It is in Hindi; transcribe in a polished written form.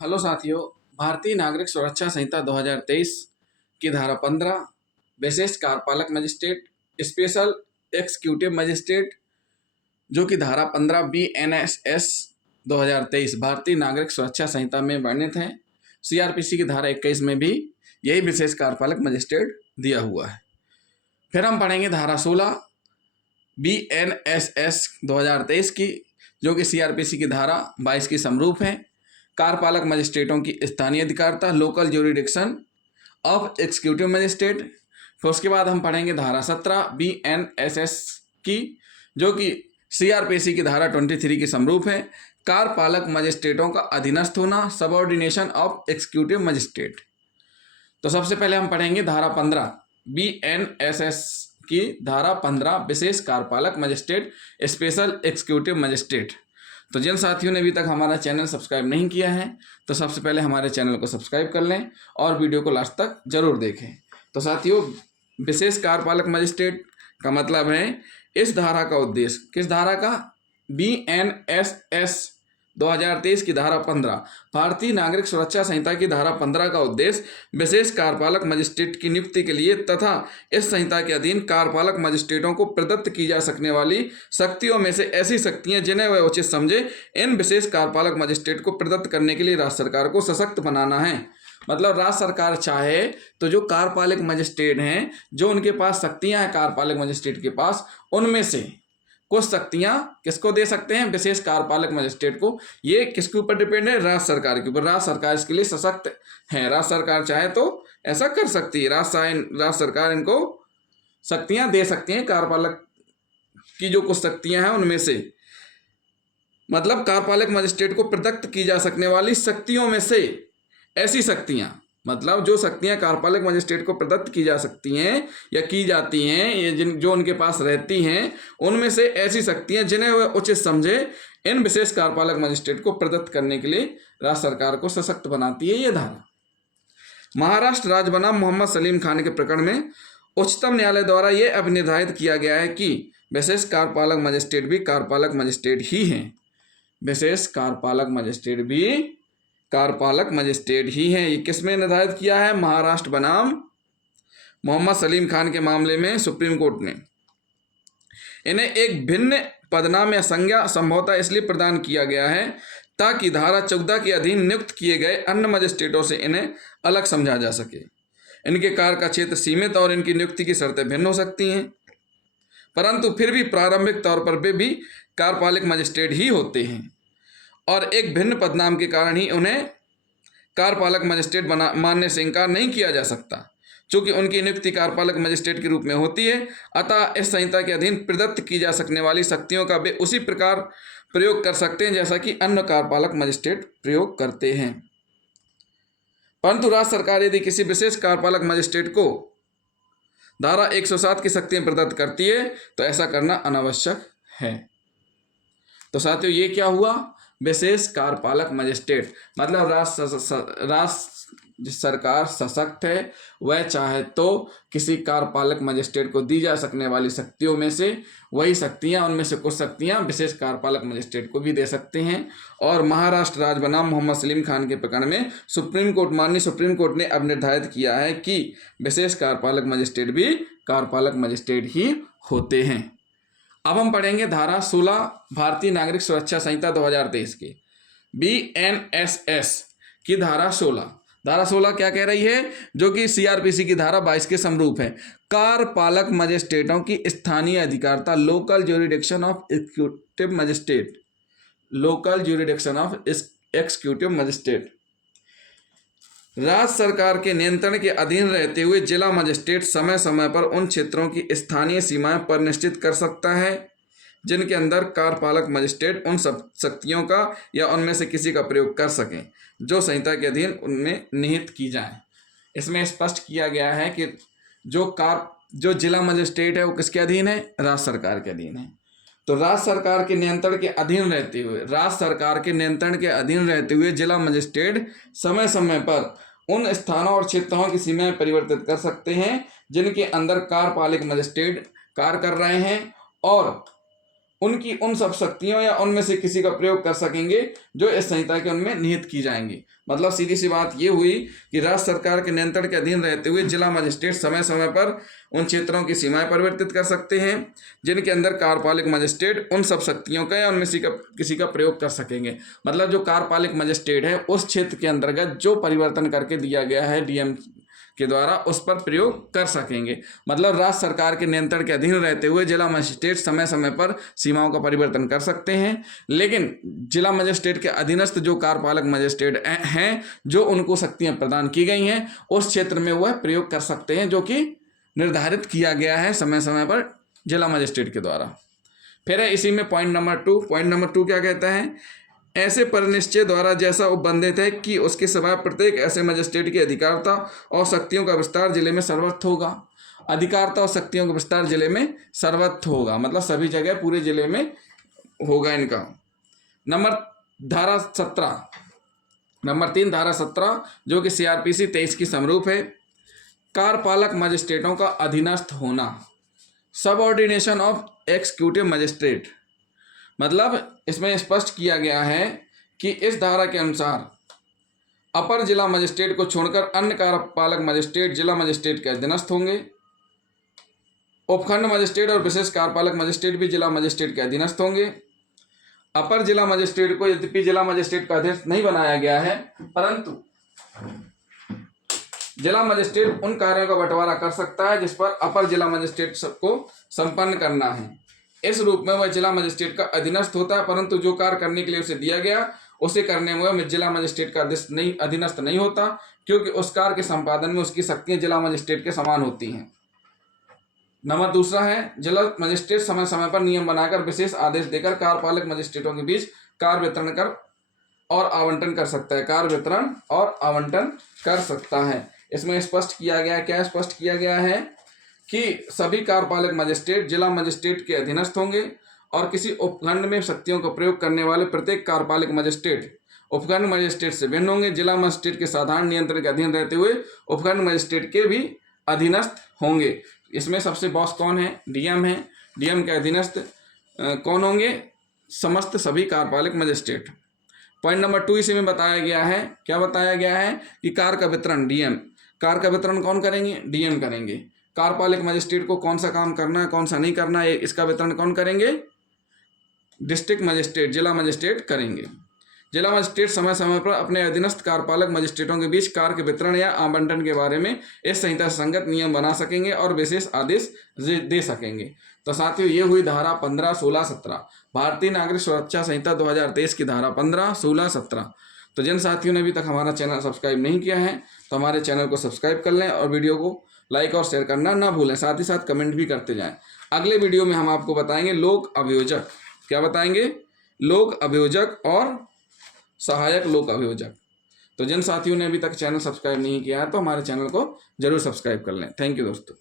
हेलो साथियों। भारतीय नागरिक सुरक्षा संहिता 2023 की धारा 15 विशेष कार्यपालक मजिस्ट्रेट स्पेशल एग्जीक्यूटिव मजिस्ट्रेट जो कि धारा 15 BNSS 2023 भारतीय नागरिक सुरक्षा संहिता में वर्णित है। CRPC की धारा 21 में भी यही विशेष कार्यपालक मजिस्ट्रेट दिया हुआ है। फिर हम पढ़ेंगे धारा 16 BNSS 2023 की, जो कि CRPC की धारा 22 की समरूप है। कार्यपालक मजिस्ट्रेटों की स्थानीय अधिकारिता, local jurisdiction of executive magistrate. फिर उसके बाद हम पढ़ेंगे धारा 17 BNSS की, जो कि CRPC की धारा 23 की समरूप है। कार्यपालक मजिस्ट्रेटों का अधीनस्थ होना, सबऑर्डिनेशन ऑफ एग्जीक्यूटिव मजिस्ट्रेट। तो सबसे पहले हम पढ़ेंगे धारा 15 BNSS की धारा 15 विशेष कार्यपालक मजिस्ट्रेट स्पेशल एग्जीक्यूटिव मजिस्ट्रेट। तो जिन साथियों ने अभी तक हमारा चैनल सब्सक्राइब नहीं किया है तो सबसे पहले हमारे चैनल को सब्सक्राइब कर लें और वीडियो को लास्ट तक जरूर देखें। तो साथियों, विशेष कार्यपालक मजिस्ट्रेट का मतलब है इस धारा का उद्देश्य, किस धारा का? BNSS 2023 की धारा 15 भारतीय नागरिक सुरक्षा संहिता की धारा 15 का उद्देश्य विशेष कार्यपालक मजिस्ट्रेट की नियुक्ति के लिए तथा इस संहिता के अधीन कार्यपालक मजिस्ट्रेटों को प्रदत्त की जा सकने वाली शक्तियों में से ऐसी शक्तियां जिन्हें वह उचित समझे, इन विशेष कार्यपालक मजिस्ट्रेट को प्रदत्त करने के लिए राज्य सरकार को सशक्त बनाना है। मतलब राज्य सरकार चाहे तो जो कार्यपालक मजिस्ट्रेट हैं, जो उनके पास शक्तियां हैं कार्यपालक मजिस्ट्रेट के पास, उनमें से कुछ शक्तियां किसको दे सकते हैं? विशेष कार्यपालक मजिस्ट्रेट को। ये किसके ऊपर डिपेंड है? राज्य सरकार के ऊपर। राज्य सरकार इसके लिए सशक्त है। राज्य सरकार चाहे तो ऐसा कर सकती है। राज्य सरकार इनको शक्तियां दे सकती हैं। कार्यपालक की जो कुछ शक्तियां हैं उनमें से, मतलब कार्यपालक मजिस्ट्रेट को प्रदत्त की जा सकने वाली शक्तियों में से ऐसी शक्तियां, मतलब जो शक्तियां कार्यपालक मजिस्ट्रेट को प्रदत्त की जा सकती हैं या की जाती हैं, ये जो उनके पास रहती हैं, उनमें से ऐसी शक्तियां जिन्हें वह उचित समझे, इन विशेष कार्यपालक मजिस्ट्रेट को प्रदत्त करने के लिए राज्य सरकार को सशक्त बनाती है ये धारा। महाराष्ट्र राज्य बनाम मोहम्मद सलीम खान के प्रकरण में उच्चतम न्यायालय द्वारा यह अभिनिर्धारित किया गया है कि विशेष कार्यपालक मजिस्ट्रेट भी कार्यपालक मजिस्ट्रेट ही हैं। विशेष कार्यपालक मजिस्ट्रेट भी कार्यपालक मजिस्ट्रेट ही हैं। ये किसमें निर्धारित किया है? महाराष्ट्र बनाम मोहम्मद सलीम खान के मामले में सुप्रीम कोर्ट ने इन्हें एक भिन्न पदनाम या संज्ञा संभवतः इसलिए प्रदान किया गया है ताकि धारा 14 के अधीन नियुक्त किए गए अन्य मजिस्ट्रेटों से इन्हें अलग समझा जा सके। इनके कार्य का क्षेत्र सीमित और इनकी नियुक्ति की शर्तें भिन्न हो सकती हैं, परंतु फिर भी प्रारंभिक तौर पर वे भी कार्यपालक मजिस्ट्रेट ही होते हैं और एक भिन्न पदनाम के कारण ही उन्हें कार्यपालक मजिस्ट्रेट मानने से इनकार नहीं किया जा सकता। चूंकि उनकी नियुक्ति कार्यपालक मजिस्ट्रेट के रूप में होती है, अतः इस संहिता के अधीन प्रदत्त की जा सकने वाली शक्तियों का वे उसी प्रकार प्रयोग कर सकते हैं जैसा कि अन्य कार्यपालक मजिस्ट्रेट प्रयोग करते हैं। परंतु राज्य सरकार यदि किसी विशेष कार्यपालक मजिस्ट्रेट को धारा 107 की शक्तियां प्रदत्त करती है तो ऐसा करना अनावश्यक है। तो साथियों, ये क्या हुआ? विशेष कार्यपालक मजिस्ट्रेट मतलब राज्य सरकार सशक्त है, वह चाहे तो किसी कार्यपालक मजिस्ट्रेट को दी जा सकने वाली शक्तियों में से वही शक्तियां, उनमें से कुछ शक्तियां विशेष कार्यपालक मजिस्ट्रेट को भी दे सकते हैं। और महाराष्ट्र राज्य बनाम मोहम्मद सलीम खान के प्रकरण में माननीय सुप्रीम कोर्ट ने अब निर्धारित किया है कि विशेष कार्यपालक मजिस्ट्रेट भी कार्यपालक मजिस्ट्रेट ही होते हैं। अब हम पढ़ेंगे धारा 16 भारतीय नागरिक सुरक्षा संहिता 2023 की BNSS की धारा 16। धारा 16 क्या कह रही है? जो कि CRPC की धारा 22 के समरूप है। कार्यपालक मजिस्ट्रेटों की स्थानीय अधिकारिता, local jurisdiction of executive magistrate, local jurisdiction of executive magistrate. राज्य सरकार के नियंत्रण के अधीन रहते हुए जिला मजिस्ट्रेट समय समय पर उन क्षेत्रों की स्थानीय सीमाएं पर निश्चित कर सकता है जिनके अंदर कार्यपालक मजिस्ट्रेट उन सब शक्तियों का या उनमें से किसी का प्रयोग कर सकें जो संहिता के अधीन उनमें निहित की जाए। इसमें स्पष्ट किया गया है कि जो जिला मजिस्ट्रेट है वो किसके अधीन है? राज्य सरकार के अधीन है। तो राज्य सरकार के नियंत्रण के अधीन रहते हुए जिला मजिस्ट्रेट समय समय पर उन स्थानों और क्षेत्रों की सीमाएं परिवर्तित कर सकते हैं जिनके अंदर कार्यपालक मजिस्ट्रेट कार्य कर रहे हैं और उनकी उन सब शक्तियों या उनमें से किसी का प्रयोग कर सकेंगे जो इस संहिता के उनमें निहित की जाएंगी। मतलब सीधी सी बात ये हुई कि राज्य सरकार के नियंत्रण के अधीन रहते हुए जिला मजिस्ट्रेट समय समय पर उन क्षेत्रों की सीमाएं परिवर्तित कर सकते हैं जिनके अंदर कार्यपालिक मजिस्ट्रेट उन सब शक्तियों का या उनमें किसी का प्रयोग कर सकेंगे। मतलब जो कार्यपालिक मजिस्ट्रेट है उस क्षेत्र के अंतर्गत जो परिवर्तन करके दिया गया है डीएम के द्वारा उस पर प्रयोग कर सकेंगे। मतलब राज्य सरकार के नियंत्रण के अधीन रहते हुए जिला मजिस्ट्रेट समय समय पर सीमाओं का परिवर्तन कर सकते हैं, लेकिन जिला मजिस्ट्रेट के अधीनस्थ जो कार्यपालक मजिस्ट्रेट हैं जो उनको शक्तियां प्रदान की गई हैं उस क्षेत्र में वह प्रयोग कर सकते हैं जो कि निर्धारित किया गया है समय समय पर जिला मजिस्ट्रेट के द्वारा। फिर है इसी में पॉइंट नंबर 2 क्या कहता है, ऐसे परिनिश्चय द्वारा जैसा उपबंधित है कि उसके सिवाय प्रत्येक ऐसे मजिस्ट्रेट की अधिकारता और शक्तियों का विस्तार जिले में सर्वत्र होगा। अधिकारता और शक्तियों का विस्तार जिले में सर्वत्र होगा, मतलब सभी जगह पूरे जिले में होगा इनका। नंबर 3 धारा 17 जो कि CRPC 23 की समरूप है, कार्यपालक मजिस्ट्रेटों का अधीनस्थ होना, सबऑर्डिनेशन ऑफ एग्जीक्यूटिव मजिस्ट्रेट। मतलब इसमें स्पष्ट किया गया है कि इस धारा के अनुसार अपर जिला मजिस्ट्रेट को छोड़कर अन्य कार्यपालक मजिस्ट्रेट जिला मजिस्ट्रेट के अधीनस्थ होंगे। उपखंड मजिस्ट्रेट और विशेष कार्यपालक मजिस्ट्रेट भी जिला मजिस्ट्रेट के अधीनस्थ होंगे। अपर जिला मजिस्ट्रेट को यद्यपि जिला मजिस्ट्रेट का अधीनस्थ नहीं बनाया गया है, परंतु जिला मजिस्ट्रेट उन कार्यों का बंटवारा कर सकता है जिस पर अपर जिला मजिस्ट्रेट को संपन्न करना है। इस रूप में वह जिला मजिस्ट्रेट का अधीनस्थ होता है, परंतु जो कार्य करने के लिए उसे दिया गया उसे करने में वह जिला मजिस्ट्रेट का अधीनस्थ नहीं होता, क्योंकि उस कार्य के संपादन में उसकी शक्तियां जिला मजिस्ट्रेट के समान होती हैं। नंबर 2 है, जिला मजिस्ट्रेट समय समय पर नियम बनाकर विशेष आदेश देकर कार्यपालक मजिस्ट्रेटों के बीच कार्य वितरण कर और आवंटन कर सकता है। कार्य वितरण और आवंटन कर सकता है। इसमें स्पष्ट किया गया, क्या स्पष्ट किया गया है कि सभी कार्यपालक मजिस्ट्रेट जिला मजिस्ट्रेट के अधीनस्थ होंगे और किसी उपखंड में शक्तियों का प्रयोग करने वाले प्रत्येक कार्यपालक मजिस्ट्रेट उपखंड मजिस्ट्रेट से भिन्न होंगे। जिला मजिस्ट्रेट के साधारण नियंत्रण के अधीन रहते हुए उपखंड मजिस्ट्रेट के भी अधीनस्थ होंगे। इसमें सबसे बॉस कौन है? डीएम है। डीएम के अधीनस्थ कौन होंगे? समस्त सभी कार्यपालक मजिस्ट्रेट। पॉइंट नंबर 2 इसी में बताया गया है, क्या बताया गया है कि कार्य का वितरण डीएम, कार्य का वितरण कौन करेंगे? डीएम करेंगे। कार्यपालक मजिस्ट्रेट को कौन सा काम करना है कौन सा नहीं करना है इसका वितरण कौन करेंगे? डिस्ट्रिक्ट मजिस्ट्रेट, जिला मजिस्ट्रेट करेंगे। जिला मजिस्ट्रेट समय समय पर अपने अधीनस्थ कार्यपालक मजिस्ट्रेटों के बीच कार्य के वितरण या आवंटन के बारे में इस संहिता से संगत नियम बना सकेंगे और विशेष आदेश दे सकेंगे। तो साथियों ये हुई धारा 15, 16, 17 भारतीय नागरिक सुरक्षा संहिता 2023 की धारा 15, 16, 17। तो जिन साथियों ने अभी तक हमारा चैनल सब्सक्राइब नहीं किया है तो हमारे चैनल को सब्सक्राइब कर लें और वीडियो को लाइक और शेयर करना ना भूलें, साथ ही साथ कमेंट भी करते जाएं। अगले वीडियो में हम आपको बताएंगे लोक अभियोजक, क्या बताएंगे? लोक अभियोजक और सहायक लोक अभियोजक। तो जिन साथियों ने अभी तक चैनल सब्सक्राइब नहीं किया है तो हमारे चैनल को जरूर सब्सक्राइब कर लें। थैंक यू दोस्तों।